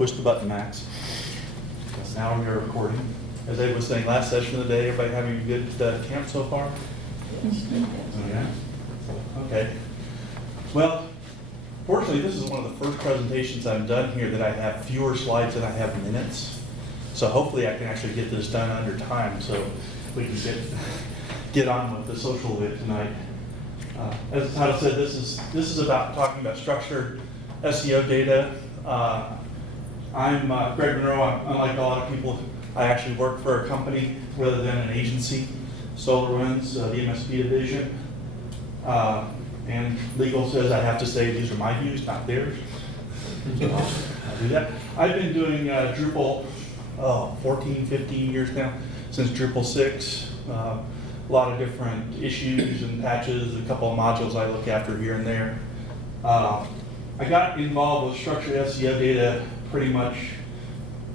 push the button, Max. Because now we are recording. As I was saying last session of the day, everybody having a good camp so far? Oh, yeah? Okay. Well, fortunately, this is one of the first presentations I've done here that I have fewer slides than I have minutes. So hopefully I can actually get this done under time so we can get on with the social bit tonight. As the title said, this is about talking about structured SEO data. I'm Greg Monroe. Unlike a lot of people, I actually work for a company rather than an agency, SolarWinds, the MSP division. And legal says I have to say these are my views, not theirs. So I'll do that. I've been doing Drupal 14, 15 years now, since Drupal 6. A lot of different issues and patches, a couple of modules I look after here and there. I got involved with structured SEO data pretty much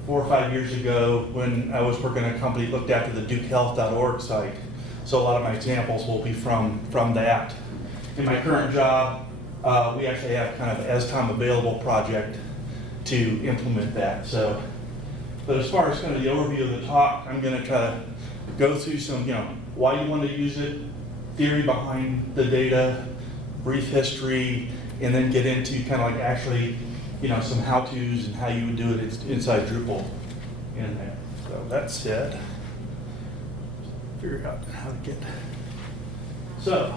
4 or 5 years ago when I was working at a company that looked after the dukehealth.org site. So a lot of my examples will be from that. In my current job, we actually have kind of an as time available project to implement that. So, but as far as kind of the overview of the talk, I'm going to try to go through some, why you want to use it, theory behind the data, brief history, and then get into kind of like actually, some how-tos and how you would do it inside Drupal in there. So that said, figure out how to get. So,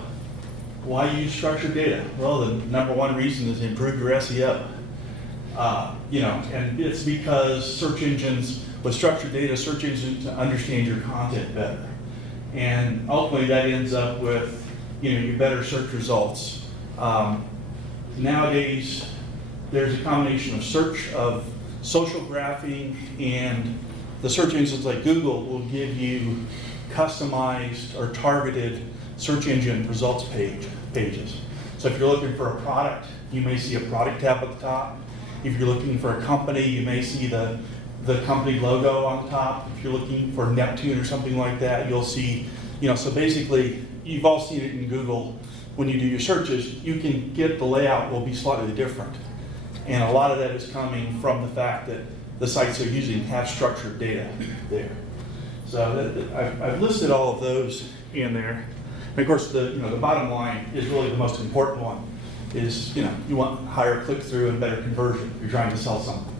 why use structured data? Well, the number one reason is to improve your SEO. And it's because search engines, with structured data, search engines understand your content better. And ultimately that ends up with, your better search results. Nowadays, there's a combination of search, of social graphing, and the search engines like Google will give you customized or targeted search engine results pages. So if you're looking for a product, you may see a product tab at the top. If you're looking for a company, you may see the company logo on the top. If you're looking for Neptune or something like that, you'll see, so basically, you've all seen it in Google. When you do your searches, you can get the layout will be slightly different. And a lot of that is coming from the fact that the sites they're using have structured data there. So I've listed all of those in there. And of course, the bottom line is really the most important one. Is you want higher click-through and better conversion if you're trying to sell something.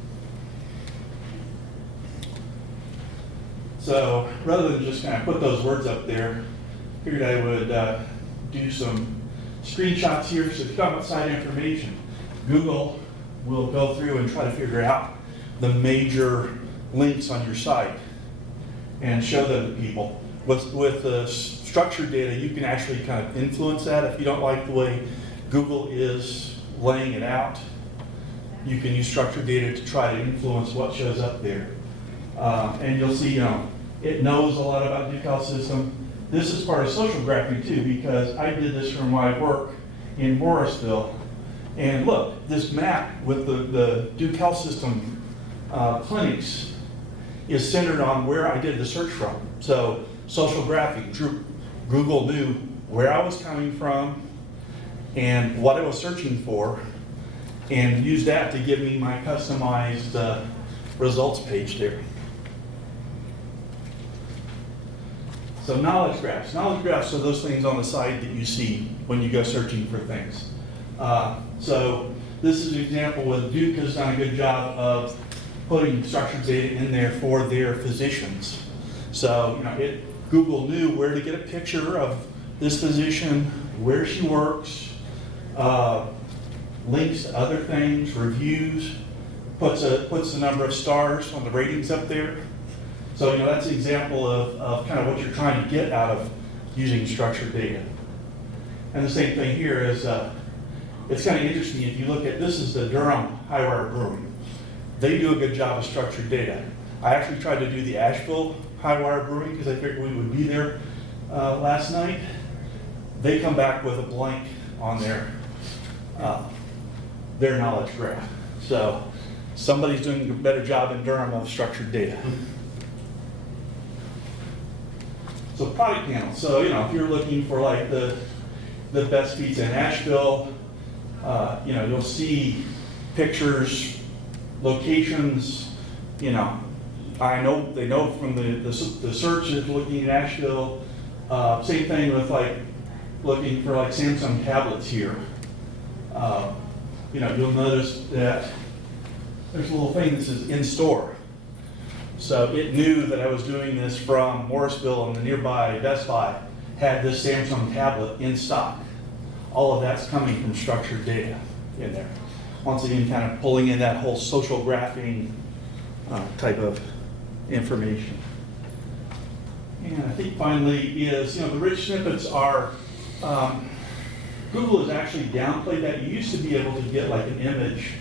So rather than just kind of put those words up there, I figured I would do some screenshots here. So if you talk about site information, Google will go through and try to figure out the major links on your site and show them to people. With the structured data, you can actually kind of influence that. If you don't like the way Google is laying it out, you can use structured data to try to influence what shows up there. And you'll see, it knows a lot about the Duke system. This is part of social graphing too, because I did this for my work in Morrisville. And look, this map with the Duke Health System clinics is centered on where I did the search from. So social graphing, Google knew where I was coming from and what I was searching for, and used that to give me my customized results page there. So knowledge graphs. Knowledge graphs are those things on the side that you see when you go searching for things. So this is an example where Duke has done a good job of putting structured data in there for their physicians. So Google knew where to get a picture of this physician, where she works, links to other things, reviews, puts the number of stars on the ratings up there. So that's an example of kind of what you're trying to get out of using structured data. And the same thing here is, it's kind of interesting if you look at, this is the Durham Highwire Brewing. They do a good job of structured data. I actually tried to do the Asheville Highwire Brewing because I figured we would be there last night. They come back with a blank on their knowledge graph. So somebody's doing a better job in Durham of structured data. So product panels. So if you're looking for like the best pizza in Asheville, you'll see pictures locations, you know, they know from the search is looking at Asheville. Same thing with like looking for like Samsung tablets here. You know, you'll notice that there's a little thing that says in store. So it knew that I was doing this from Morrisville, and the nearby Best Buy had this Samsung tablet in stock. All of that's coming from structured data in there. Once again, kind of pulling in that whole social graphing type of information. And I think finally is, you know, the rich snippets are, Google has actually downplayed that. You used to be able to get like an image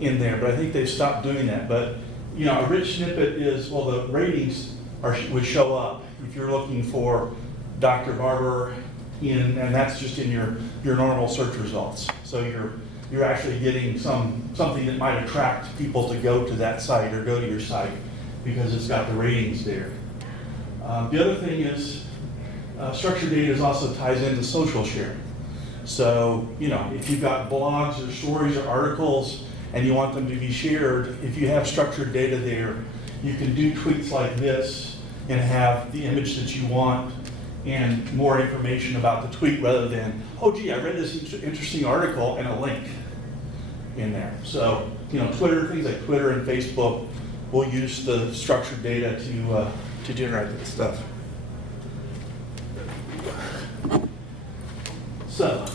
in there, but I think they've stopped doing that. But, you know, a rich snippet is, well, the ratings would show up if you're looking for Dr. Barber and that's just in your normal search results. So you're actually getting something that might attract people to go to that site or go to your site because it's got the ratings there. The other thing is structured data also ties into social sharing. So, you know, if you've got blogs or stories or articles and you want them to be shared, if you have structured data there, you can do tweets like this and have the image that you want and more information about the tweet rather than, oh gee, I read this interesting article and a link in there. So, you know, Twitter, things like Twitter and Facebook will use the structured data to generate this stuff. So,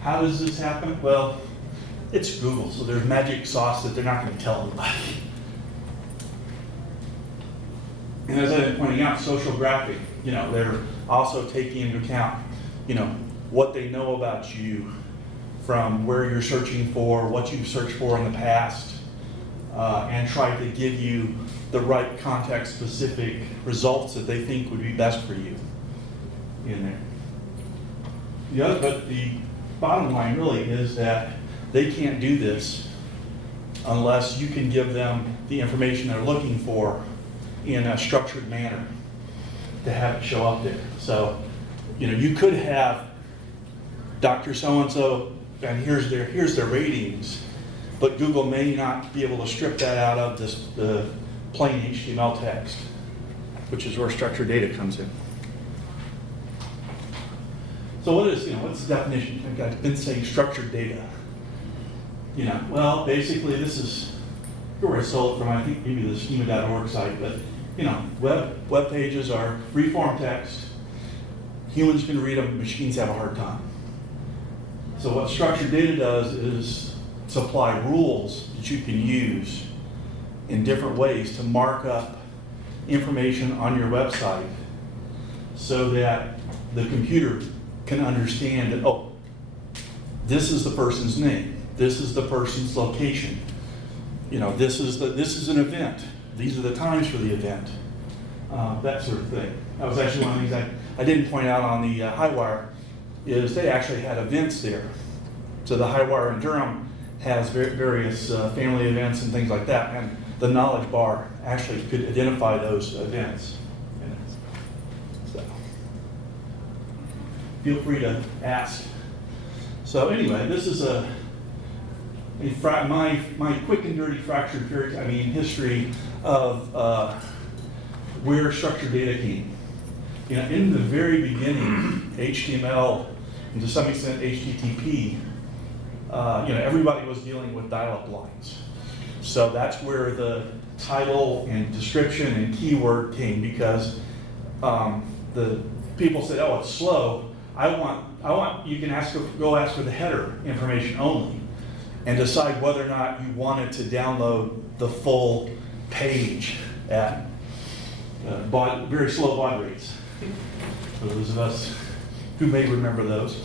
how does this happen? Well, it's Google, so there's magic sauce that they're not going to tell anybody. And as I've been pointing out, social graphing, you know, they're also taking into account, you know, what they know about you from where you're searching for, what you've searched for in the past, and try to give you the right context-specific results that they think would be best for you in there. But the bottom line really is that they can't do this unless you can give them the information they're looking for in a structured manner to have it show up there. So, you know, you could have Dr. So-and-so, and here's their ratings, but Google may not be able to strip that out of the plain HTML text, which is where structured data comes in. So what's the definition? I've been saying structured data. You know, well, basically this is where I stole it from, I think maybe the schema.org site, but you know, web pages are free-form text. Humans can read them, machines have a hard time. So what structured data does is supply rules that you can use in different ways to mark up information on your website so that the computer can understand that, oh, this is the person's name, this is the person's location, you know, this is an event, these are the times for the event, that sort of thing. That was actually one of the things I didn't point out on the Highwire, is they actually had events there. So the Highwire in Durham has various family events and things like that, and the knowledge bar actually could identify those events. So feel free to ask. So anyway, this is my quick and dirty fractured history of where structured data came. You know, in the very beginning, HTML and to some extent HTTP, you know, everybody was dealing with dial-up lines. So that's where the title and description and keyword came, because the people said, "Oh, it's slow. I want. You can go ask for the header information only, and decide whether or not you wanted to download the full page at very slow baud rates." For those of us who may remember those,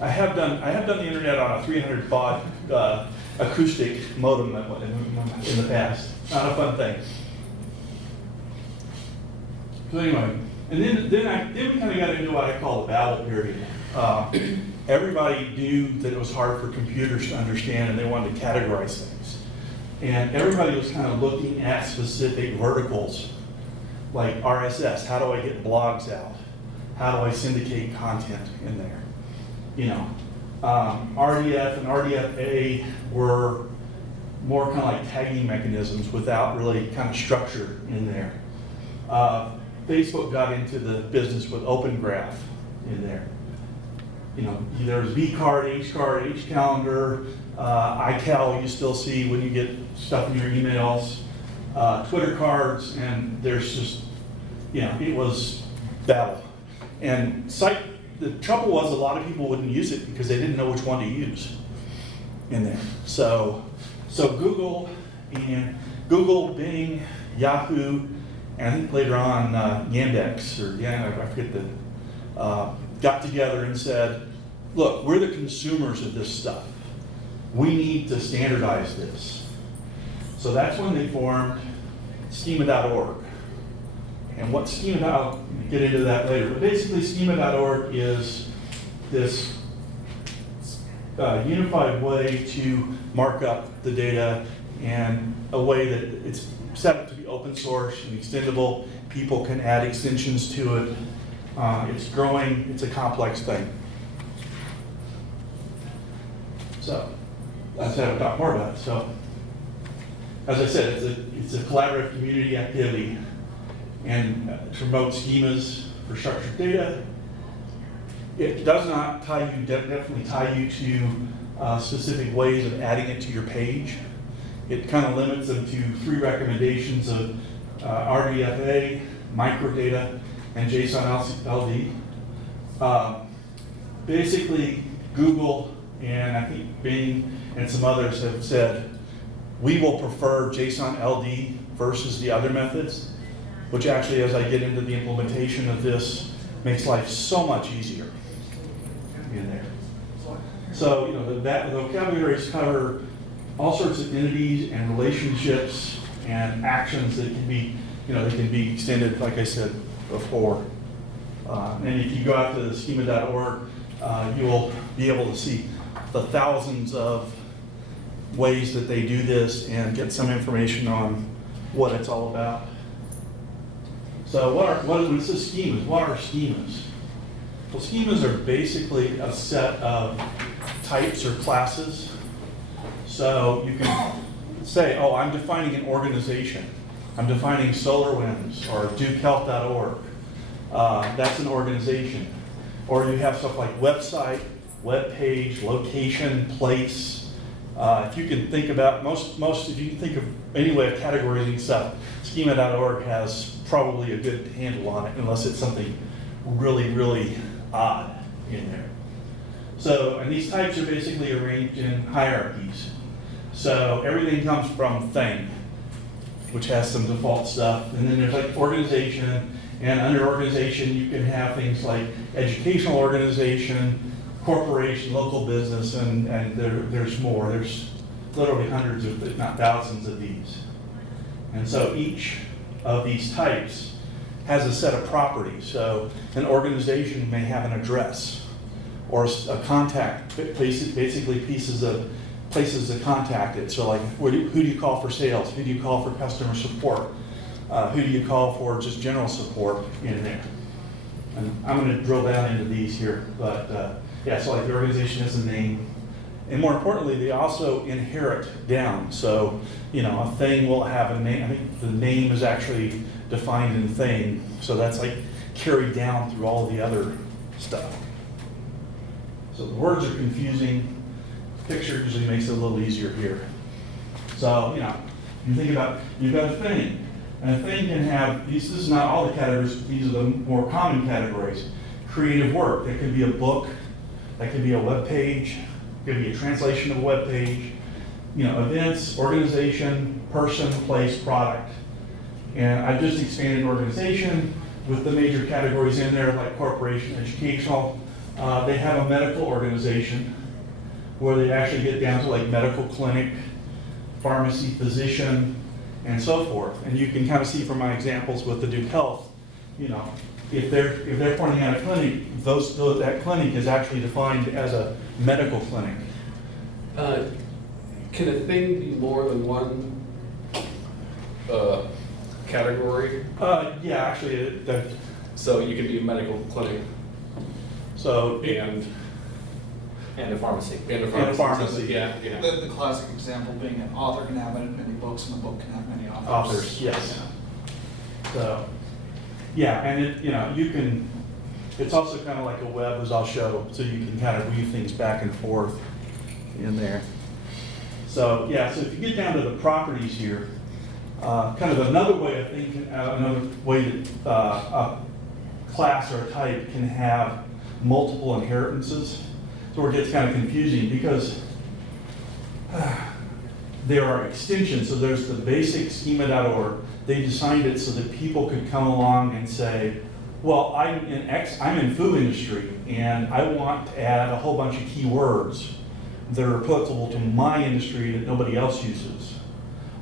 I have done the internet on a 300 baud acoustic modem in the past. Not a fun thing. So anyway, and then we kind of got into what I call the Babel period. Everybody knew that it was hard for computers to understand, and they wanted to categorize things. And everybody was kind of looking at specific verticals, like RSS. How do I get blogs out? How do I syndicate content in there? You know, RDF and RDFA were more kind of like tagging mechanisms without really kind of structure in there. Facebook got into the business with Open Graph in there. You know, there's vCard, H calendar, iCal you still see when you get stuff in your emails, Twitter cards, and there's just, you know, it was battle. And the trouble was a lot of people wouldn't use it because they didn't know which one to use in there. So Google, Bing, Yahoo, and I think later on Yandex, I forget got together and said, look, we're the consumers of this stuff. We need to standardize this. So that's when they formed Schema.org. And what Schema.org, we'll get into that later, but basically Schema.org is this unified way to mark up the data and a way that it's set up to be open source and extendable. People can add extensions to it. It's growing, it's a complex thing. So, I said I'll talk more about it. So, as I said, it's a collaborative community activity and to promote schemas for structured data. It does not definitely tie you to specific ways of adding it to your page. It kind of limits them to 3 recommendations of RDFA, microdata, and JSON-LD. Basically, Google and I think Bing and some others have said, we will prefer JSON-LD versus the other methods, which actually, as I get into the implementation of this, makes life so much easier in there. So, you know, the vocabularies cover all sorts of entities and relationships and actions that can be, you know, they can be extended, like I said before. And if you go out to the schema.org, you will be able to see the thousands of ways that they do this and get some information on what it's all about. So when it says schemas, what are schemas? Well, schemas are basically a set of types or classes. So you can say, oh, I'm defining an organization. I'm defining SolarWinds or DukeHealth.org. That's an organization. Or you have stuff like website, web page, location, place. If you can think about, if you can think of any way of categorizing stuff, schema.org has probably a good handle on it, unless it's something really, really odd in there. So, and these types are basically arranged in hierarchies. So everything comes from thing, which has some default stuff, and then there's like organization, and under organization you can have things like educational organization, corporation, local business, and there's more. There's literally hundreds of, if not thousands of these. And so each of these types has a set of properties. So an organization may have an address or a contact, basically places to contact it. So like, who do you call for sales? Who do you call for customer support? Who do you call for just general support in there? And I'm going to drill down into these here, but yeah, so like the organization has a name. And more importantly, they also inherit down. So, you know, a thing will have a name. I think the name is actually defined in thing. So that's like carried down through all the other stuff. So the words are confusing. Picture usually makes it a little easier here. So, you know, you think about, you've got a thing. And a thing can have, this is not all the categories, these are the more common categories. Creative work, that could be a book, that could be a web page, it could be a translation of a web page, you know, events, organization, person, place, product. And I've just expanded organization with the major categories in there, like corporation, educational. They have a medical organization where they actually get down to like medical clinic, pharmacy, physician, and so forth. And you can kind of see from my examples with the Duke Health, you know, if they're pointing out a clinic, that clinic is actually defined as a medical clinic. Can a thing be more than one category? Yeah, actually, So you can be a medical clinic. So and And a pharmacy. And a And a pharmacy. Yeah, yeah. The classic example being an author can have many books, and a book can have many authors. Authors, yes. So, yeah, and it, you can, it's also kind of like a web, as I'll show, so you can kind of weave things back and forth in there. So, yeah, so if you get down to the properties here, kind of another way of thinking, another way that a class or a type can have multiple inheritances. So where it gets kind of confusing because there are extensions. So there's the basic schema.org. They designed it so that people could come along and say, well, I'm in food industry and I want to add a whole bunch of keywords that are applicable to my industry that nobody else uses.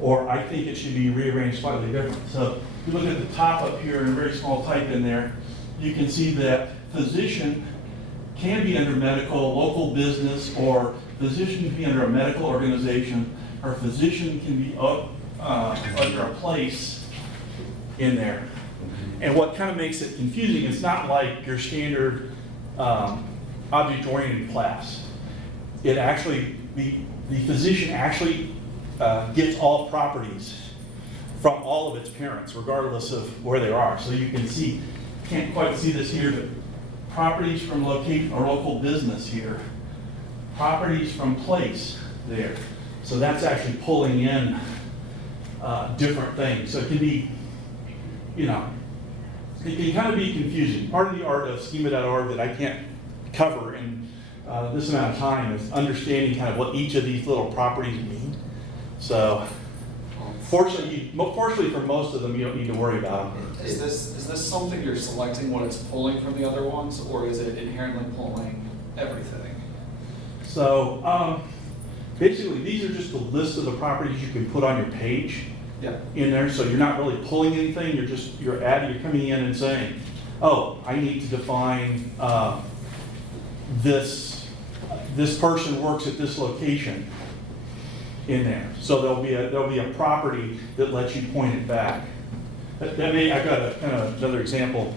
Or I think it should be rearranged slightly different. So if you look at the top up here in very small type in there, you can see that physician can be under medical, local business, or physician can be under a medical organization, or physician can be under a place in there. And what kind of makes it confusing, it's not like your standard object-oriented class. It actually, the physician actually gets all properties from all of its parents, regardless of where they are. So you can see, can't quite see this here, but properties from location or local business here, properties from place there. So that's actually pulling in different things. So it can be, it can kind of be confusing. Part of the art of schema.org that I can't cover in this amount of time is understanding kind of what each of these little properties mean. So fortunately for most of them, you don't need to worry about them. Is this something you're selecting when it's pulling from the other ones, or is it inherently pulling everything? So basically, these are just a list of the properties you can put on your page in there. So you're not really pulling anything. You're coming in and saying, oh, I need to define this person works at this location in there. So there'll be a property that lets you point it back. I've got a kind of another example.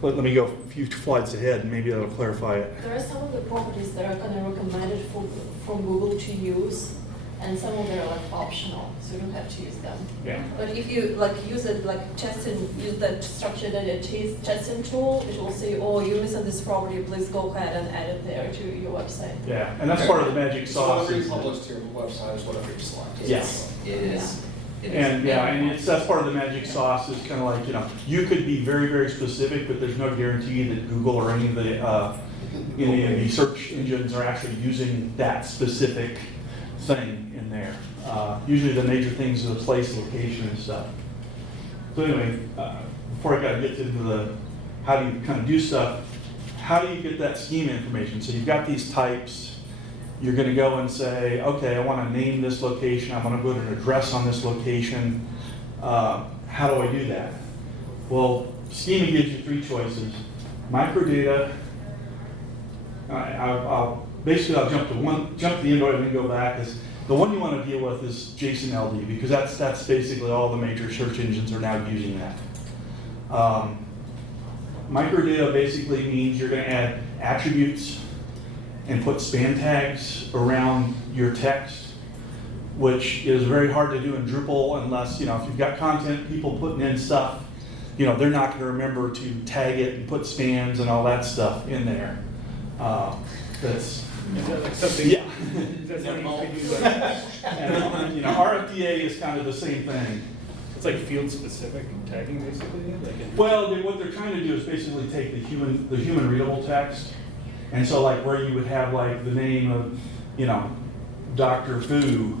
Let me go a few slides ahead and maybe that'll clarify it. There are some of the properties that are kind of recommended from Google to use, and some of them are like optional, so you don't have to use them. Yeah. But if you use it use that structured data testing tool, it will say, oh, you're missing this property, please go ahead and add it there to your website. Yeah, and that's part of the magic sauce. So whatever you publish to your website is whatever you select. Yes. It is. And that's part of the magic sauce is kind of like, you could be very, very specific, but there's no guarantee that Google or any of the search engines are actually using that specific thing in there. Usually the major things are the place, location, and stuff. So anyway, before I gotta get into the how do you kind of do stuff, how do you get that schema information? So you've got these types. You're going to go and say, okay, I want to name this location. I want to put an address on this location. How do I do that? Well, schema gives you three choices. Microdata. I'll jump to the end of it and then go back. The one you want to deal with is JSON-LD because that's basically all the major search engines are now using that. Microdata basically means you're going to add attributes and put span tags around your text, which is very hard to do in Drupal unless, if you've got content, people putting in stuff, they're not going to remember to tag it and put spans and all that stuff in there. Is that like something? Yeah. Is that something you could use? Like, RFDA is kind of the same thing. it's like field specific tagging basically? Well, what they're trying to do is basically take the human readable text. And so like where you would have like the name of, Dr. Fu,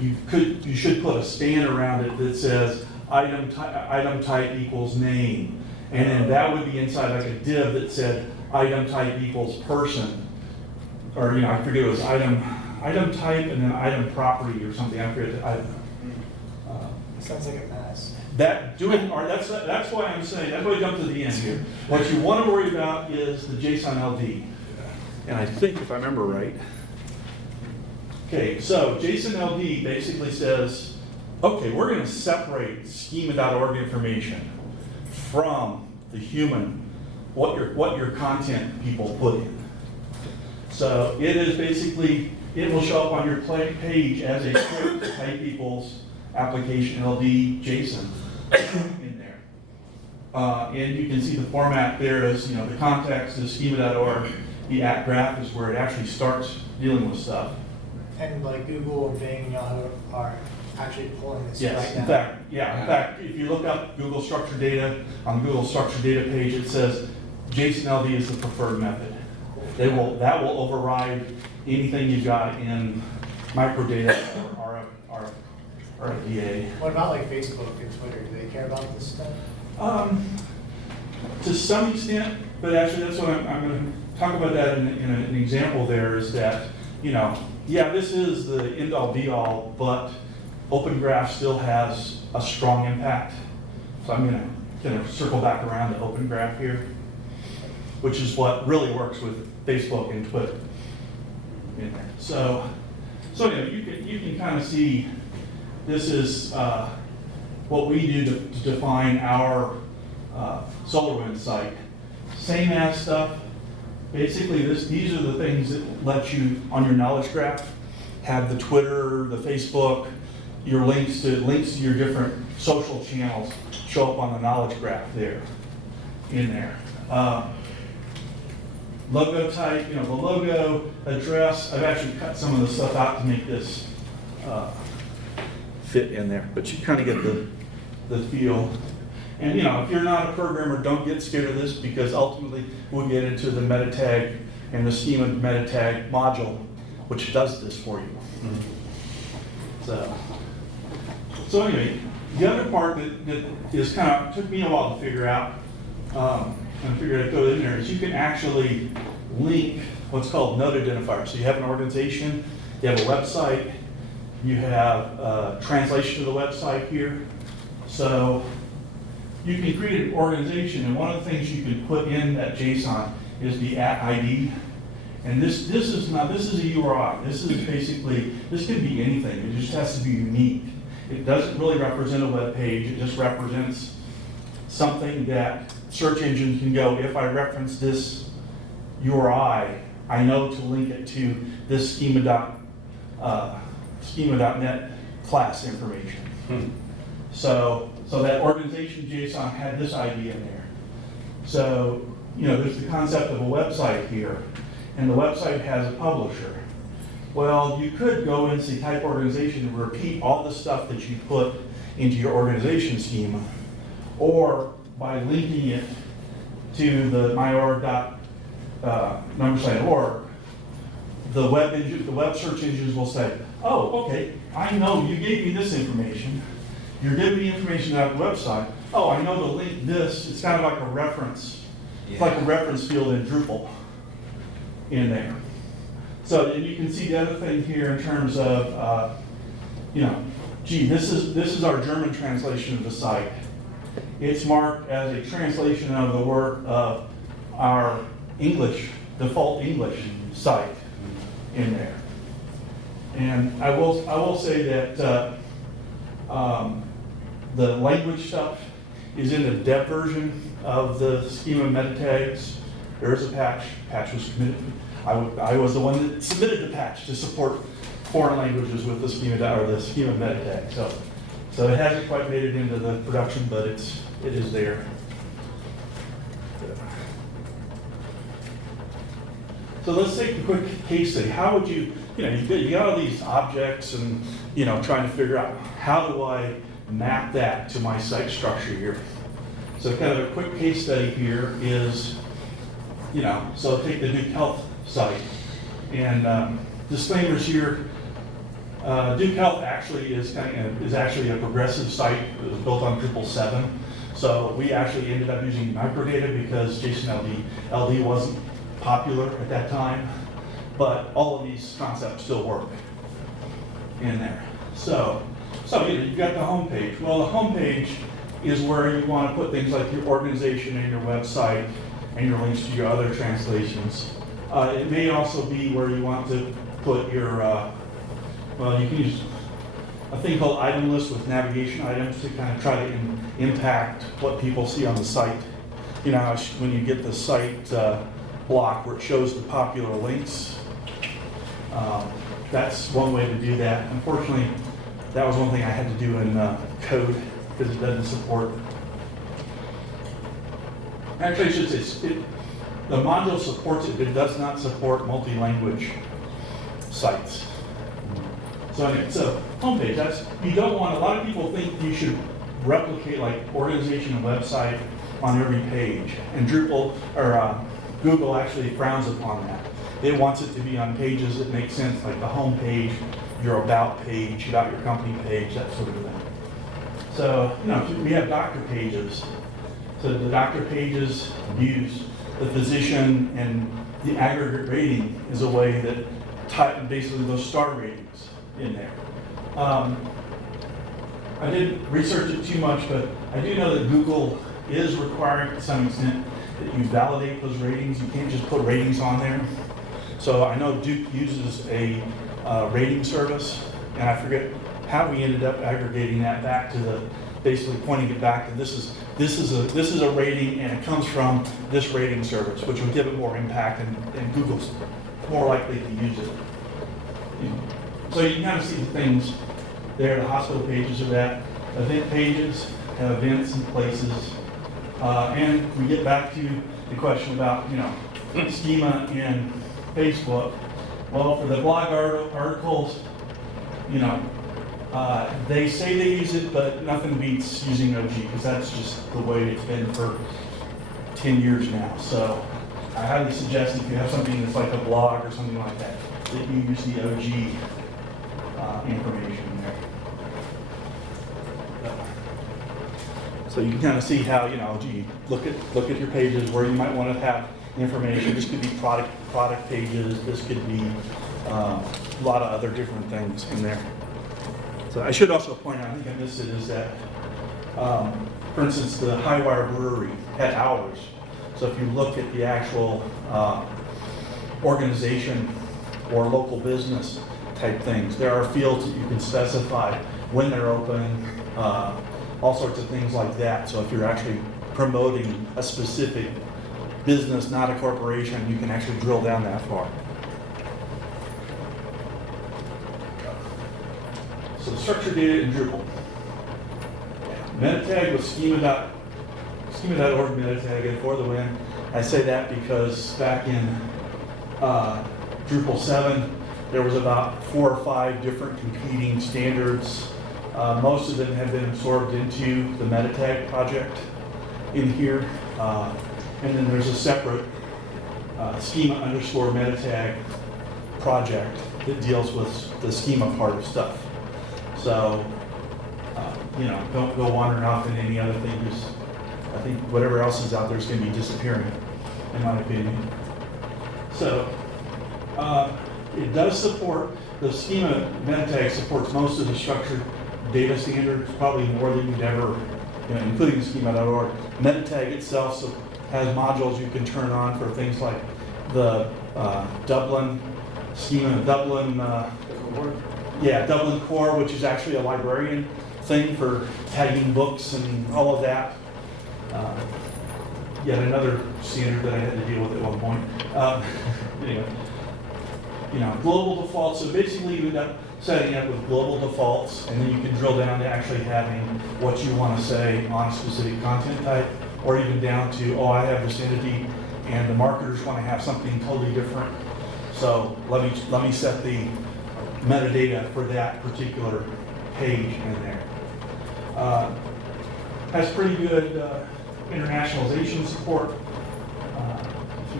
you should put a span around it that says item type equals name. And then that would be inside like a div that said item type equals person. Or, I forget, it was item type and then item property or something. I forget. Sounds like a mess. That's why I'm saying, that's why I jumped to the end here. What you want to worry about is the JSON-LD. And I think if I remember right. Okay, so JSON-LD basically says, okay, we're going to separate schema.org information from the human, what your content people put in. So it is basically, it will show up on your page as a script to type equals application LD JSON in there. And you can see the format there is, the context is schema.org. The at graph is where it actually starts dealing with stuff. And like Google and Bing and Yahoo are actually pulling this Yes, right now. in fact, if you look up Google structured data, on Google structured data page, it says JSON-LD is the preferred method. That will override anything you've got in microdata or RFDA. What about like Facebook and Twitter? Do they care about this stuff? To some extent, but actually that's what I'm going to talk about that in an example there is that, this is the end-all be-all, but Open Graph still has a strong impact. So I'm going to circle back around to Open Graph here, which is what really works with Facebook and Twitter in there. So you can kind of see this is what we do to define our SolarWinds site. Same as stuff. Basically, these are the things that let you, on your knowledge graph, have the Twitter, the Facebook, your links to your different social channels show up on the knowledge graph there, in there. Logo type, the logo, address. I've actually cut some of the stuff out to make this fit in there, but you kind of get the feel. And if you're not a programmer, don't get scared of this because ultimately we'll get into the Metatag and the Schema Metatag module, which does this for you. So anyway, the other part that is took me a while to figure out, and figure out to throw it in there, is you can actually link what's called node identifiers. So you have an organization, you have a website, you have a translation of the website here. So you can create an organization, and one of the things you can put in that JSON is the @ID. And this is a URI. This is basically, this can be anything. It just has to be unique. It doesn't really represent a web page. It just represents something that search engines can go, if I reference this URI, I know to link it to this schema.net class information. So that organization JSON had this ID in there. So, there's the concept of a website here, and the website has a publisher. Well, you could go and say type organization and repeat all the stuff that you put into your organization schema, or by linking it to the myorg.numbersite.org, the web search engines will say, oh, okay, I know you gave me this information. You're giving me information about the website. Oh, I know to link this. It's kind of like a reference. It's like a reference field in Drupal in there. So and you can see the other thing here in terms of, this is our German translation of the site. It's marked as a translation of the work of our default English site in there. And I will say that the language stuff is in the dev version of the Schema Metatags. There is a patch. Patch was submitted. I was the one that submitted the patch to support foreign languages with the Schema Metatag. So it hasn't quite made it into the production, but it is there. So let's take a quick case study. How would you got all these objects and, trying to figure out how do I map that to my site structure here. So kind of a quick case study here is, so take the Duke Health site. And disclaimers here, Duke Health actually is actually a progressive site. It was built on Drupal 7. So we actually ended up using microdata because JSON-LD wasn't popular at that time. But all of these concepts still work in there. So you've got the home page. Well, the home page is where you want to put things like your organization and your website and your links to your other translations. It may also be where you want to put your, you can use a thing called item list with navigation items to kind of try to impact what people see on the site. When you get the site block where it shows the popular links, That's one way to do that. Unfortunately, that was one thing I had to do in code because it doesn't support. Actually, I should say the module supports it, but it does not support multi-language sites. So anyway, so homepage. You don't want. A lot of people think you should replicate like organization and website on every page, and Drupal or Google actually frowns upon that. It wants it to be on pages that make sense, like the home page, your about page, about your company page, that sort of thing. So, we have doctor pages. So the doctor pages use the physician, and the aggregate rating is a way that basically those star ratings in there. I didn't research it too much, but I do know that Google is requiring to some extent that you validate those ratings. You can't just put ratings on there. So I know Duke uses a rating service, and I forget how we ended up aggregating that back to basically pointing it back to this is a rating, and it comes from this rating service, which would give it more impact, and Google's more likely to use it. So you can kind of see the things there. The hospital pages are that. Event pages have events and places, and we get back to the question about schema in Facebook. Well, for the blog articles, they say they use it, but nothing beats using OG because that's just the way it's been for 10 years now. So I highly suggest if you have something that's like a blog or something like that, that you use the OG information there. So you can kind of see how, look at your pages where you might want to have information. This could be product pages. This could be a lot of other different things in there. So I should also point out, I think I missed it, is that, for instance, the Highwire Brewery had hours. So if you look at the actual organization or local business type things, there are fields that you can specify when they're open, all sorts of things like that. So if you're actually promoting a specific business, not a corporation, you can actually drill down that far. So structured data in Drupal. Metatag was schema.org Metatag, and for the win. I say that because back in Drupal 7, there was about 4 or 5 different competing standards. Most of them have been absorbed into the Metatag project in here. And then there's a separate schema_metatag project that deals with the schema part of stuff. So, don't go wandering off in any other things. I think whatever else is out there is going to be disappearing, in my opinion. So, it does support, the schema metatag supports most of the structured data standards, probably more than you'd ever, including schema.org. Metatag itself has modules you can turn on for things like the Dublin schema, Dublin Core, which is actually a librarian thing for tagging books and all of that. Yet another standard that I had to deal with at one point. Anyway, global defaults. So basically, you end up setting up with global defaults, and then you can drill down to actually having what you want to say on a specific content type, or even down to, I have this entity, and the marketers want to have something totally different. So let me set the metadata for that particular page in there. Has pretty good internationalization support.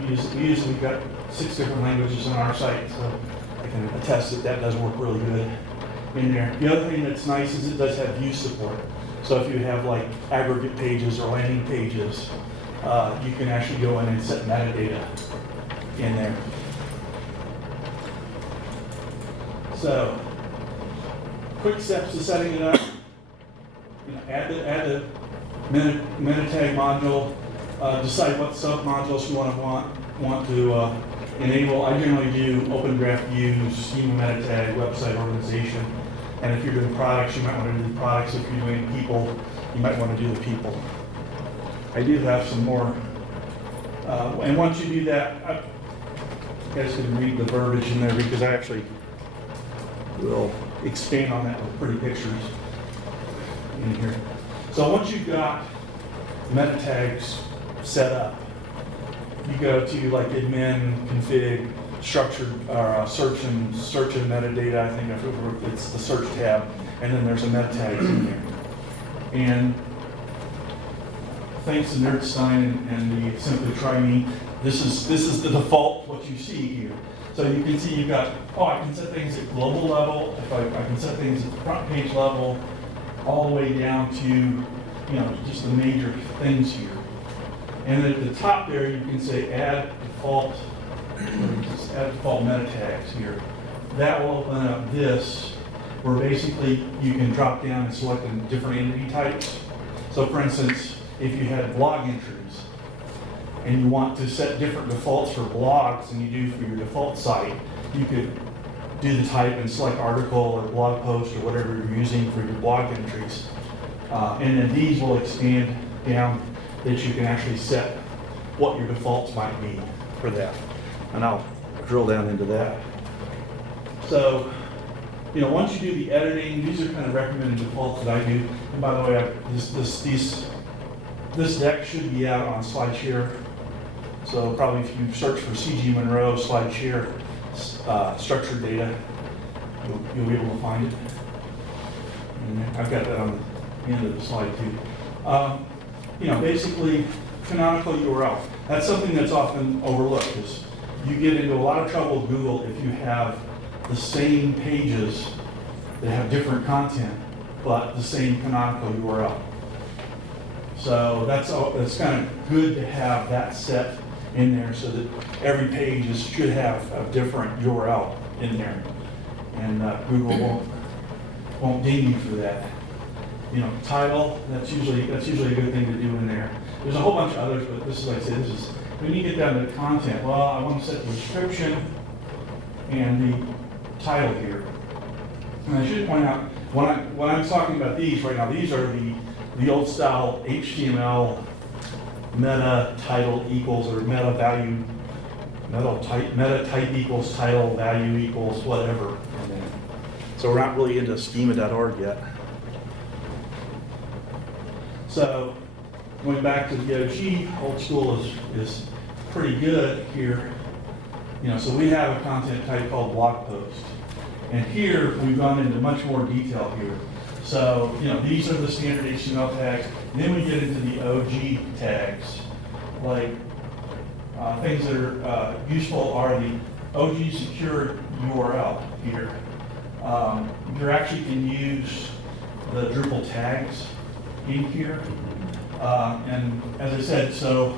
We've got 6 different languages on our site, so I can attest that does work really good in there. The other thing that's nice is it does have view support. So if you have like aggregate pages or landing pages, you can actually go in and set metadata in there. So, quick steps to setting it up. Add the Metatag module. Decide what sub-modules you want to enable. I generally do Open Graph Views, Schema Metatag, Website Organization. And if you're doing products, you might want to do the products. If you're doing people, you might want to do the people. I do have some more. And once you do that, You guys can read the verbiage in there because I actually will expand on that with pretty pictures in here. So once you've got meta tags set up, you go to like admin, config, structured, search and metadata. I think it's the search tab, and then there's a meta tags in there. And thanks to Nerdstein and the Simply Try Me, this is the default what you see here. So you can see you've got, I can set things at global level. If I can set things at the front page level, all the way down to just the major things here. And then at the top there, you can say add default, just add default meta tags here. That will open up this, where basically you can drop down and select different entity types. So for instance, if you had blog entries and you want to set different defaults for blogs than you do for your default site, you could do the type and select article or blog post or whatever you're using for your blog entries. And then these will expand down that you can actually set what your defaults might be for that. And I'll drill down into that. So, once you do the editing, these are kind of recommended defaults that I do. And by the way, this deck should be out on SlideShare. So probably if you search for CG Monroe SlideShare structured data, you'll be able to find it. And I've got that on the end of the slide too. Basically canonical URL. That's something that's often overlooked. Is you get into a lot of trouble with Google if you have the same pages that have different content, but the same canonical URL. So that's kind of good to have that set in there so that every page should have a different URL in there, and Google won't ding you for that. Title, that's usually a good thing to do in there. There's a whole bunch of others, but this is, like I said, this is when you get down to the content. Well, I want to set the description and the title here. And I should point out, when I'm talking about these right now, these are the old style HTML meta title equals, or meta value, meta type equals title, value equals whatever. So we're not really into schema.org yet. So going back to the OG, old school is pretty good here. So we have a content type called blog post. And here we've gone into much more detail here. So, these are the standard HTML tags. And then we get into the OG tags. Like things that are useful are the OG secure URL here. You actually can use the Drupal tags in here. And as I said, so,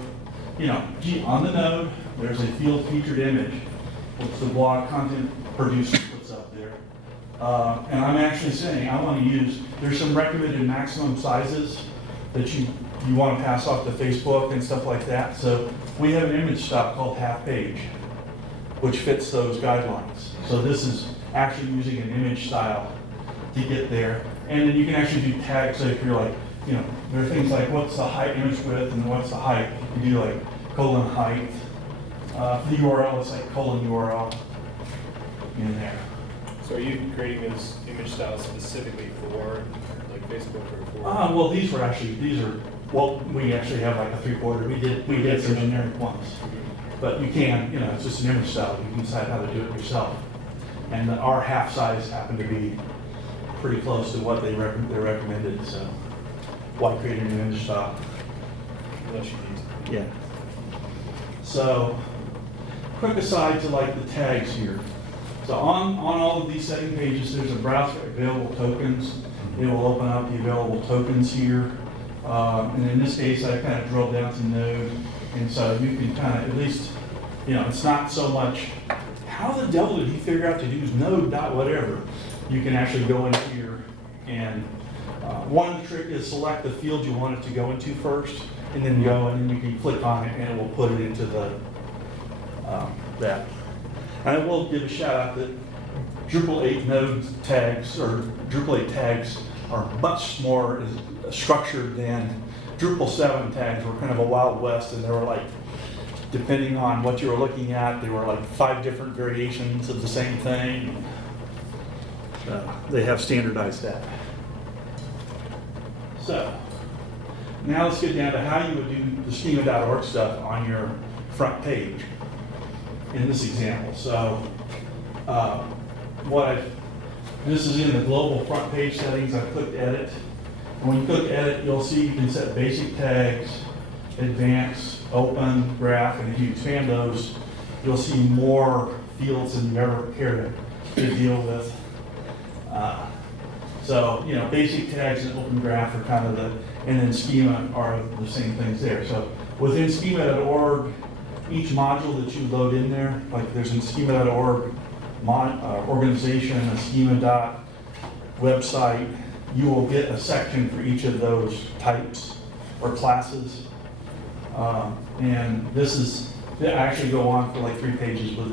on the node, there's a field featured image, which the blog content producer puts up there. And I'm actually saying I want to use, there's some recommended maximum sizes that you want to pass off to Facebook and stuff like that. So we have an image style called half page, which fits those guidelines. So this is actually using an image style to get there. And then you can actually do tags. So if you're like, there are things like what's the height image width and what's the height. You do like colon height. For the URL, it's like colon URL in there. So are you creating those image styles specifically for like Facebook or for? Well, we actually have like a 3/4. We did some generic ones, but you can, it's just an image style. You can decide how to do it yourself. And our half size happened to be pretty close to what they recommended, so why create a new image style? Unless you need to. Yeah. So, quick aside to like the tags here. So on all of these setting pages, there's a browse for available tokens. It will open up the available tokens here. And in this case, I kind of drilled down to node. And so you can kind of, at least, it's not so much, how the devil did he figure out to use node dot whatever? You can actually go in here and one trick is select the field you want it to go into first, and then go, and then you can click on it and it will put it into the that. And I will give a shout out that Drupal 8 node tags, or Drupal 8 tags, are much more structured than Drupal 7 tags. Were kind of a Wild West, and they were like depending on what you were looking at, there were like 5 different variations of the same thing. They have standardized that. So, now let's get down to how you would do the schema.org stuff on your front page in this example. So, this is in the global front page settings. I clicked edit. And when you click edit, you'll see you can set basic tags, advanced, open, graph, and if you expand those, you'll see more fields than you ever care to deal with. So, you know, basic tags and open graph are kind of and then schema are the same things there. So within schema.org, each module that you load in there, like there's a schema.org organization, a schema.website, you will get a section for each of those types or classes. And I actually go on for like 3 pages with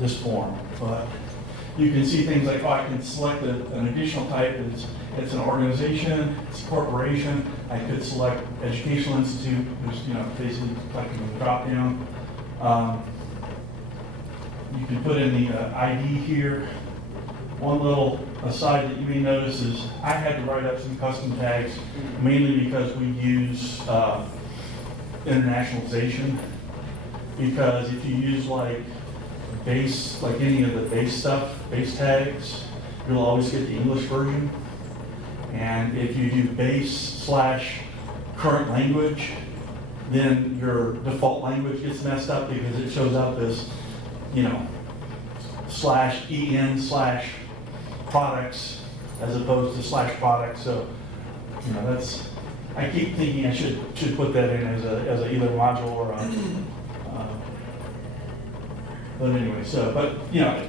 this form. But you can see things like, I can select an additional type. It's an organization, it's a corporation. I could select educational institute, which, you know, basically clicking the drop down. You can put in the ID here. One little aside that you may notice is I had to write up some custom tags, mainly because we use internationalization. Because if you use like any of the base tags, you'll always get the English version. And if you do base/current language, then your default language gets messed up because it shows up as, you know, /en/products as opposed to /products. So, you know, I keep thinking I should put that in as a either module or a. But anyway, but you know,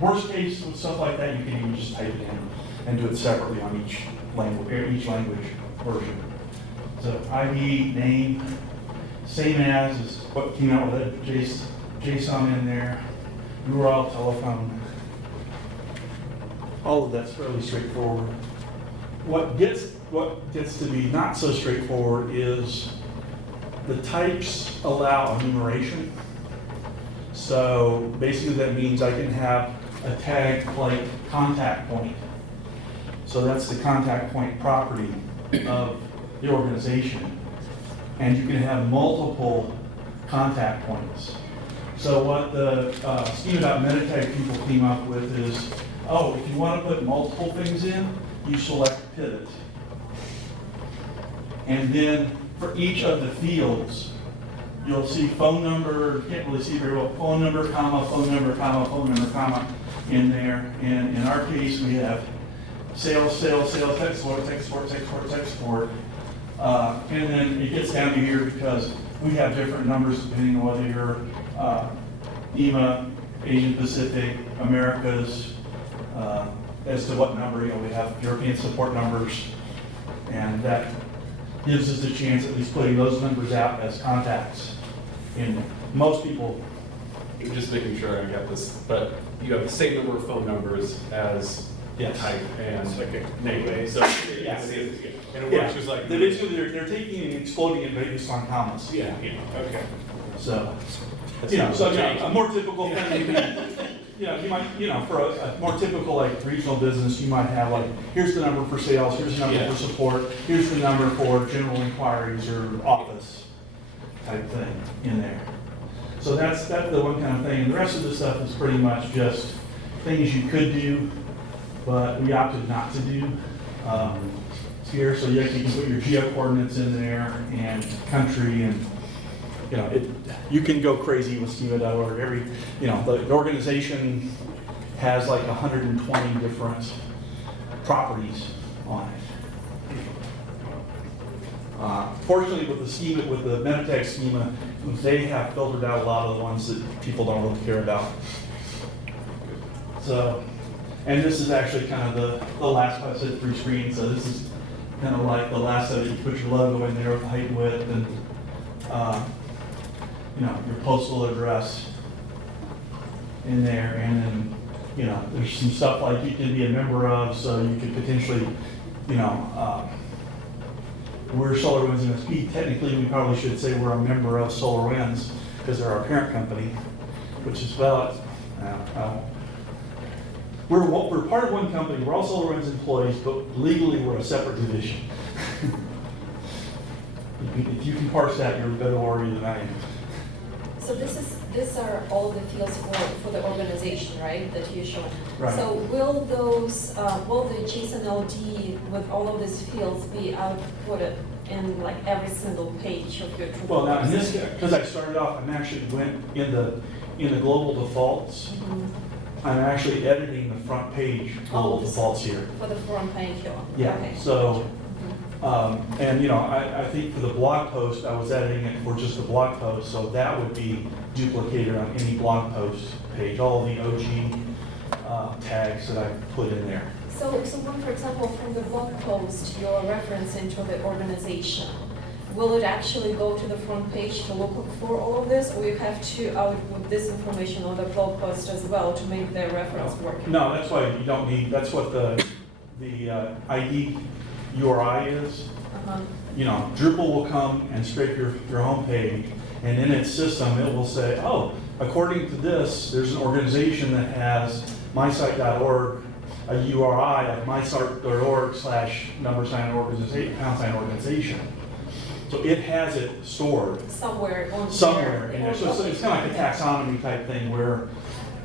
worst case with stuff like that, you can even just type it in and do it separately on each language version. So ID, name, same as is what came out with that JSON in there, URL, telephone. All of that's fairly straightforward. What gets to be not so straightforward is the types allow enumeration. So basically that means I can have a tag like contact point. So that's the contact point property of the organization. And you can have multiple contact points. So what the schema.metatag people came up with is, if you want to put multiple things in, you select pivot. And then for each of the fields, you'll see phone number, can't really see very well, phone number, comma, phone number, comma, phone number, comma in there. And in our case, we have sales, tech support. And then it gets down to here because we have different numbers depending on whether you're EMA, Asian Pacific, Americas, as to what number. You know, we have European support numbers, and that gives us a chance at least putting those numbers out as contacts. And most people. I'm just making sure I got this, but you have the same number of phone numbers as type and name. So Yes. And it works just like they're taking and exploding it based on commas. yeah. Okay. So, a more typical thing, you might, for a more typical like regional business, you might have like, here's the number for sales, here's the number for support, here's the number for general inquiries or office type thing in there. So that's the one kind of thing. And the rest of the stuff is pretty much just things you could do, but we opted not to do here. So you can put your geo coordinates in there and country, and you can go crazy with schema.org. The organization has like 120 different properties on it. Fortunately, with the Metatag schema, they have filtered out a lot of the ones that people don't really care about. So, and this is actually kind of the last one. I said 3 screens, so this is kind of like the last of it. You put your logo in there with height and width, and your postal address in there, and then there's some stuff like you can be a member of, so you could potentially, we're SolarWinds MSP. Technically, we probably should say we're a member of SolarWinds, because they're our parent company, which is, well, we're part of one company, we're also SolarWinds employees, but legally we're a separate division. If you can parse that, you're a better warrior than I am. So these are all the fields for the organization, right, that you're showing? Right. So will those, will the JSON-LD with all of these fields be outputted in like every single page of your Drupal? Well, now in this, because I started off, I'm actually went in the global defaults. Mhm. I'm actually editing the front page global defaults here. For the front page here? Yeah, Okay. so, Mhm. and you know, I think for the blog post, I was editing it for just the blog post, so that would be duplicated on any blog post page, all the OG tags that I put in there. So when, for example, from the blog post, you're referencing to the organization, will it actually go to the front page to look for all of this, or you have to output this information on the blog post as well to make the reference work? No, that's why you don't need, that's what the ID URI is. Uh-huh. You know, Drupal will come and scrape your home page, and in its system, it will say, oh, according to this, there's an organization that has mysite.org, a URI of mysite.org/organization. So it has it stored Somewhere on somewhere here. in there. So it's kind of like a taxonomy type thing where,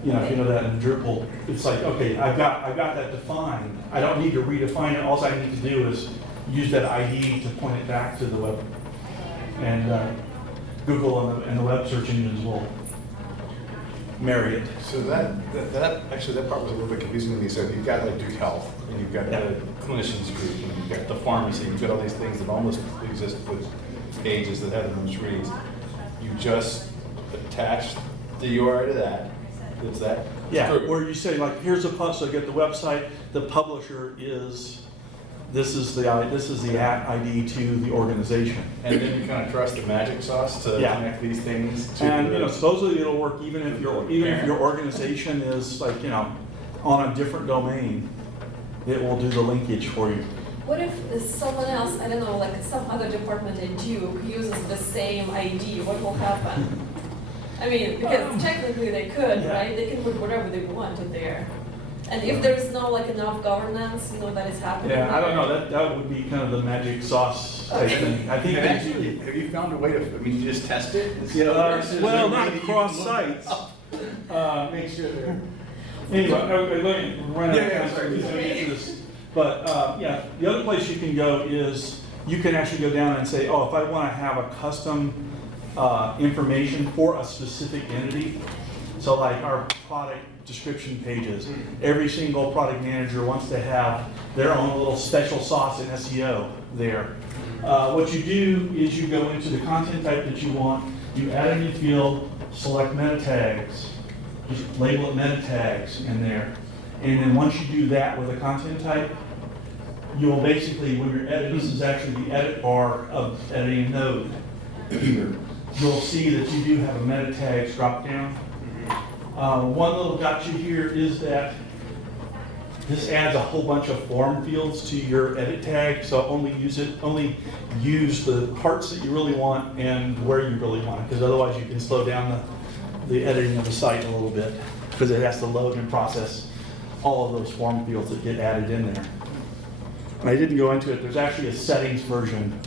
you know, if you know that in Drupal, it's like, okay, I've got that defined. I don't need to redefine it. All I need to do is use that ID to point it back to the web. And Google and the web search engines will marry it. So that part was a little bit confusing to me. So you've got like Duke Health, and you've got the clinicians group, and you've got the pharmacy, you've got all these things that almost exist with pages that have their own screens. You just attach the URI to that. It's that. Yeah, group. where you say like, here's a publisher, so get the website, the publisher is, this is the ID to the organization. And then you kind of trust the magic sauce to Yeah. connect these things to And, the, you know, supposedly it'll work even if your organization is like, you know, on a different domain, it will do the linkage for you. What if someone else, I don't know, like some other department at Duke uses the same ID, what will happen? I mean, because technically they could, Yeah. right? They can put whatever they want in there. And if there's no like enough governance, you know, that is happening. Yeah, I don't know, there. that would be kind of the magic sauce type thing. I think they do. have you found a way to, I mean, you just test it? and see how it Uh, works? Is well, there a way not that you across can look sites. Make sure they're. Anyway, okay, let me run out of Yeah, time, sorry. so we get to this. But, yeah, the other place you can go is, you can actually go down and say, oh, if I want to have a custom information for a specific entity, so like our product description pages, every single product manager wants to have their own little special sauce in SEO there. What you do is you go into the content type that you want, you add a new field, select meta tags, just label it meta tags in there. And then once you do that with a content type, you'll basically, when you're editing, this is actually the edit bar of editing a node here. You'll see that you do have a meta tags drop down. One little gotcha here is that this adds a whole bunch of form fields to your edit tag, so only use the parts that you really want and where you really want it, because otherwise you can slow down the editing of the site a little bit, because it has to load and process all of those form fields that get added in there. And I didn't go into it, there's actually a settings version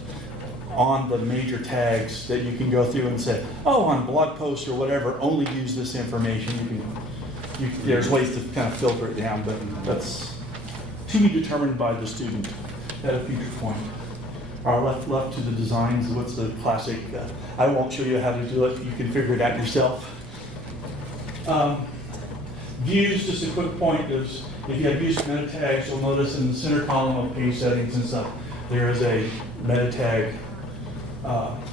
on the major tags that you can go through and say, oh, on blog posts or whatever, only use this information. There's ways to kind of filter it down, but that's to be determined by the student at a future point. Our left to the designs, what's the classic, I won't show you how to do it, you can figure it out yourself. Views, just a quick point, is if you have views meta tags, you'll notice in the center column of page settings and stuff, there is a meta tag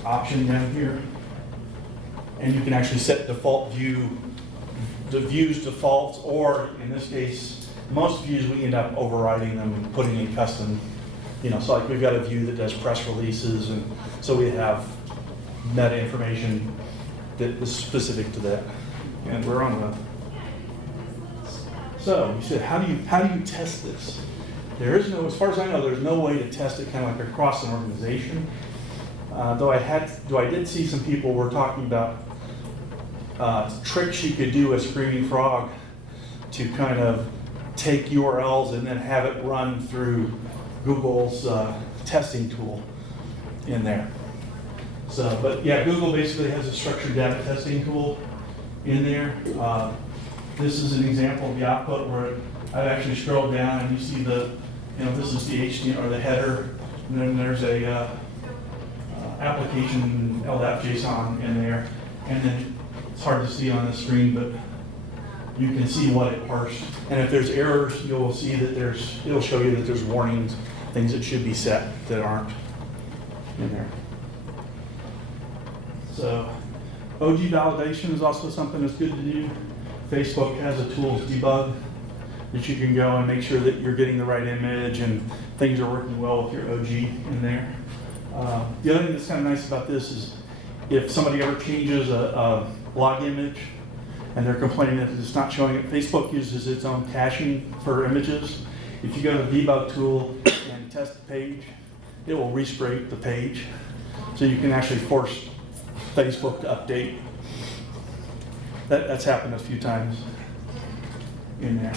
option down here. And you can actually set default view, the views defaults, or in this case, most views we end up overriding them and putting in custom, you know, so like we've got a view that does press releases, and so we have meta information that is specific to that. And we're on the, so you said, how do you test this? There is no, as far as I know, there's no way to test it kind of like across an organization. Though I did see some people were talking about tricks you could do as Screaming Frog to kind of take URLs and then have it run through Google's testing tool in there. So, but yeah, Google basically has a structured data testing tool in there. This is an example of the output where I've actually scrolled down and you see the, this is the HTML or the header, and then there's a application LDAP JSON in there, and then it's hard to see on the screen, but you can see what it parsed. And if there's errors, you'll see that it'll show you that there's warnings, things that should be set that aren't in there. So OG validation is also something that's good to do. Facebook has a tool to debug that you can go and make sure that you're getting the right image and things are working well with your OG in there. The other thing that's kind of nice about this is if somebody ever changes a log image and they're complaining that it's not showing it, Facebook uses its own caching for images. If you go to the debug tool and test the page, it will re-scrape the page. So you can actually force Facebook to update. That's happened a few times in there.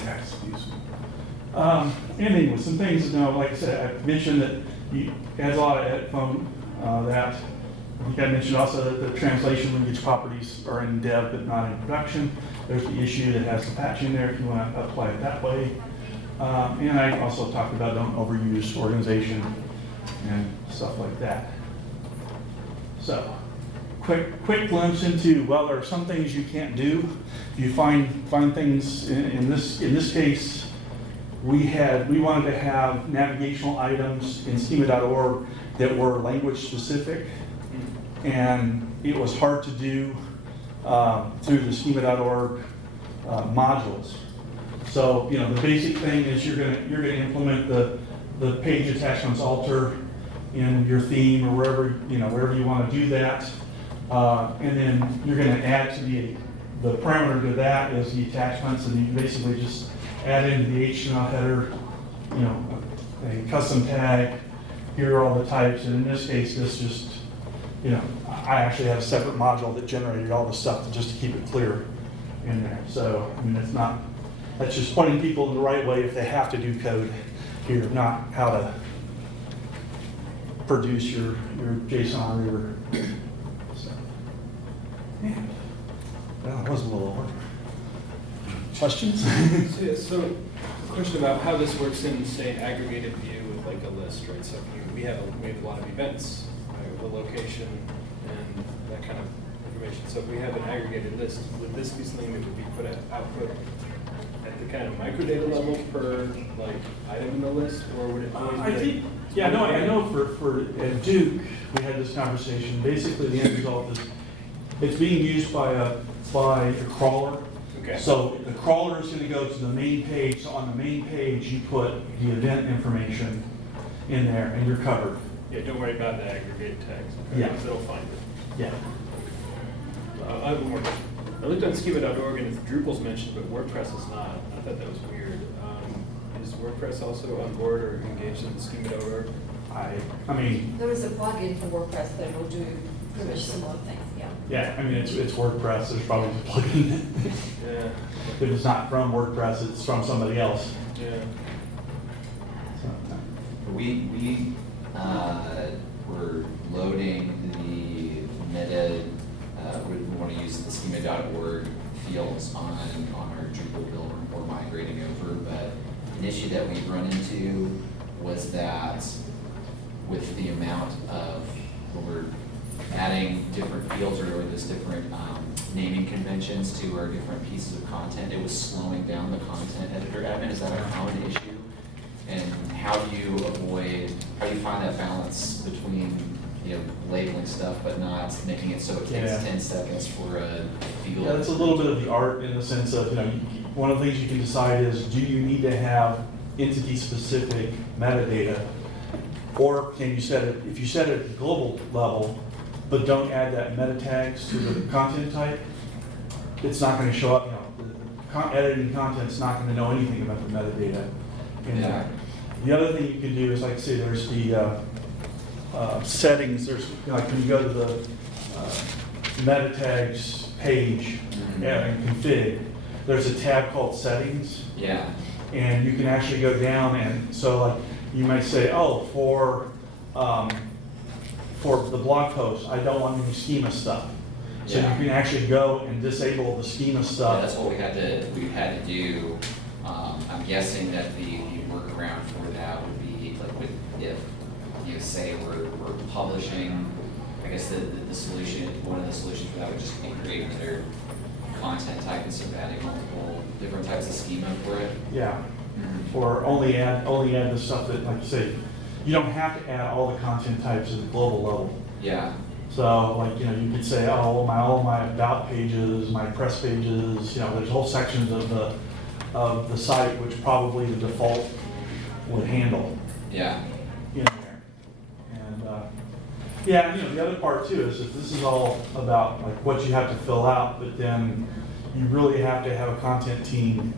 Ending with some things, like I said, I mentioned that it has a lot of edit phone that I think I mentioned also that the translation language properties are in dev but not in production. There's the issue that has the patch in there if you want to apply it that way. And I also talked about don't overuse organization and stuff like that. So, quick glimpse into, well, there are some things you can't do. You find things in this case. We wanted to have navigational items in schema.org that were language specific, and it was hard to do through the schema.org modules. So the basic thing is you're gonna implement the page attachments alter in your theme or wherever you want to do that, and then you're going to add to the parameter to that is the attachments, and you basically just add into the HTML header, a custom tag. Here are all the types, and in this case, this just, I actually have a separate module that generated all the stuff just to keep it clear in there. So that's just pointing people in the right way if they have to do code here, not how to produce your JSON river. So, yeah. Well, it was a little hard. Questions? So, question about how this works in, say, an aggregated view with like a list, right? So we have a lot of events, right, with a location and that kind of information. So if we have an aggregated list, would this be something that would be put at output at the kind of microdata level per like item in the list, or would it always I think, I know for at Duke, we had this conversation. Basically, the end result is it's being used by a crawler. Okay. So the crawler is going to go to the main page. So on the main page, you put the event information in there, and you're covered. Yeah, don't worry about the aggregated tags. Yeah. Because it'll find it. Yeah. I have one more question. I looked on schema.org and Drupal's mentioned, but WordPress is not. I thought that was weird. Is WordPress also on board or engaged in schema.org? I mean. There is a plugin for WordPress that will do pretty much similar things, yeah. Yeah, I mean, it's WordPress, there's probably a plugin. Yeah. If it's not from WordPress, it's from somebody else. Yeah. So, We were loading the meta, we want to use the schema.org fields on our Drupal build or migrating over, but an issue that we've run into was that with the amount of, when we're adding different fields or this different naming conventions to our different pieces of content, it was slowing down the content editor admin. Is that a common issue? And how do you find that balance between labeling stuff but not making it so it takes 10 seconds for a field? yeah, that's a little bit of the art in the sense of, one of the things you can decide is, do you need to have entity-specific metadata? Or can you set it, if you set it at the global level, but don't add that meta tags to the content type, it's not going to show up, editing content's not going to know anything about the metadata in there. The other thing you can do is, like I say, there's the settings. There's when you go to the meta tags page and config, there's a tab called settings. Yeah, And you can actually go down and, so like, you might say, oh, for the blog post, I don't want any schema stuff. So you Yeah. can actually go and disable the schema yeah, stuff. that's what we had to do. I'm guessing that the workaround for that would be like if you say we're publishing, I guess the solution, one of the solutions for that would just be creating another content type instead of adding multiple different types of schema for it. Yeah, or only add the stuff that, like you say, you don't have to add all the content types at the global level. Yeah, So like, you know, you could say, oh, well, all my about pages, my press pages, you know, there's whole sections of the site which probably the default would handle yeah, in there. And, yeah, you know, the other part too is that this is all about like what you have to fill out, but then you really have to have a content team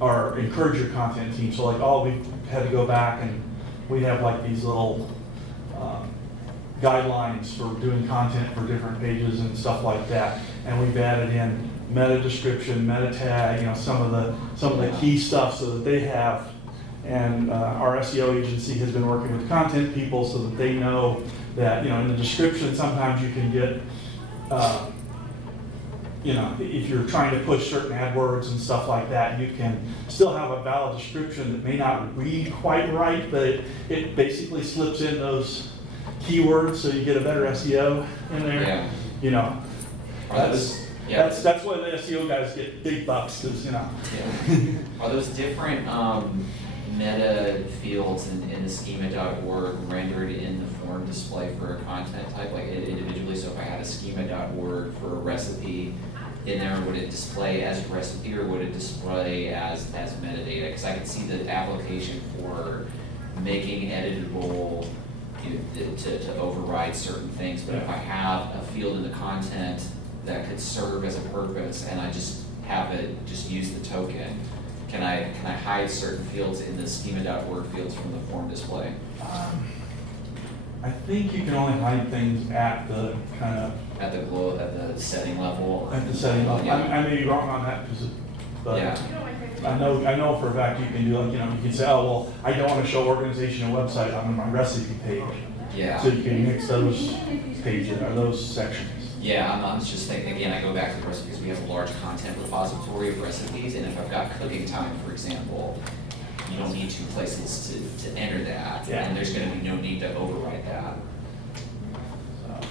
or encourage your content team. So like, oh, we had to go back and we have like these little guidelines for doing content for different pages and stuff like that. And we've added in meta description, meta tag, you know, some of the key stuff so that they have. And our SEO agency has been working with content people so that they know that, you know, in the description, sometimes you can get, you know, if you're trying to push certain AdWords and stuff like that, you can still have a valid description that may not read quite right, but it basically slips in those keywords so you get a better SEO in there. yeah. You know, Are those, yeah, that's why the SEO guys get big bucks, because, you know. yeah. Are those different meta fields in the schema.org rendered in the form display for a content type, like individually? So if I had a schema.org for a recipe in there, would it display as a recipe or would it display as metadata? Because I can see the application for making editable, you know, to override certain things, but if I have a field in the content that could serve as a purpose and I just have it just use the token, can I hide certain fields in the schema.org fields from the form display? I think you can only hide things at the kind of, At the setting level? at the setting level. Yeah. I may be wrong on that, but Yeah. I know for a fact you can do, like, you know, you can say, oh, well, I don't want to show organization and website on my recipe page. Yeah. So you can mix those pages, or those sections. Yeah, I'm just thinking, again, I go back to the recipes, we have a large content repository of recipes, and if I've got cooking time, for example, you don't need two places to enter that, Yeah. and there's gonna be no need to overwrite that. So,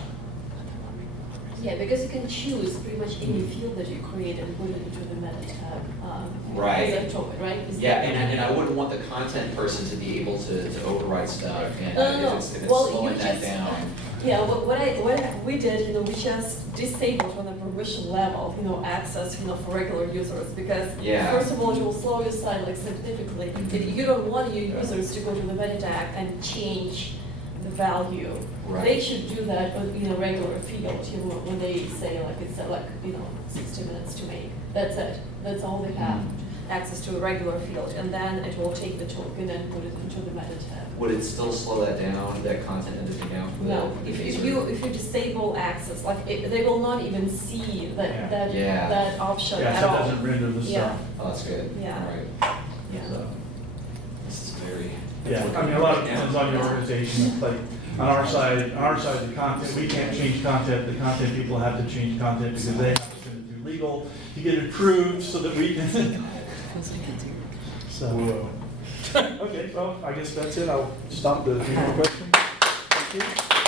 Yeah, because you can choose pretty much any field that you create and put it into the meta tab. Right. As a topic, right? Is Yeah, that- and I wouldn't want the content person to be able to override stuff, and No. if it's Well, slowing you that just- down. Yeah, what we did, you know, we just disabled on the permission level, you know, access, you know, for regular users, because Yeah. first of all, it will slow your site like significantly. If you don't want your users to go to the meta tag and change the value. Right. They should do that in a regular field, you know, when they say like it's like, you know, 60 minutes to make. That's it. That's all they have, access to a regular field, and then it will take the token and put it into the meta tab. Would it still slow that down, that content editing down? for the- No, for the if user? you disable access, like they will not even see that Yeah. that option yeah, at so it all. doesn't render the Yeah. stuff. Oh, that's good. Yeah. All right. Yeah. So, This is very. yeah, I mean, a lot of it depends on your organization. Like on our side, the content, we can't change content. The content people have to change content because they have to send it through legal to get it approved so that we can. So, okay, well, I guess that's it. I'll stop the few more questions. Thank you.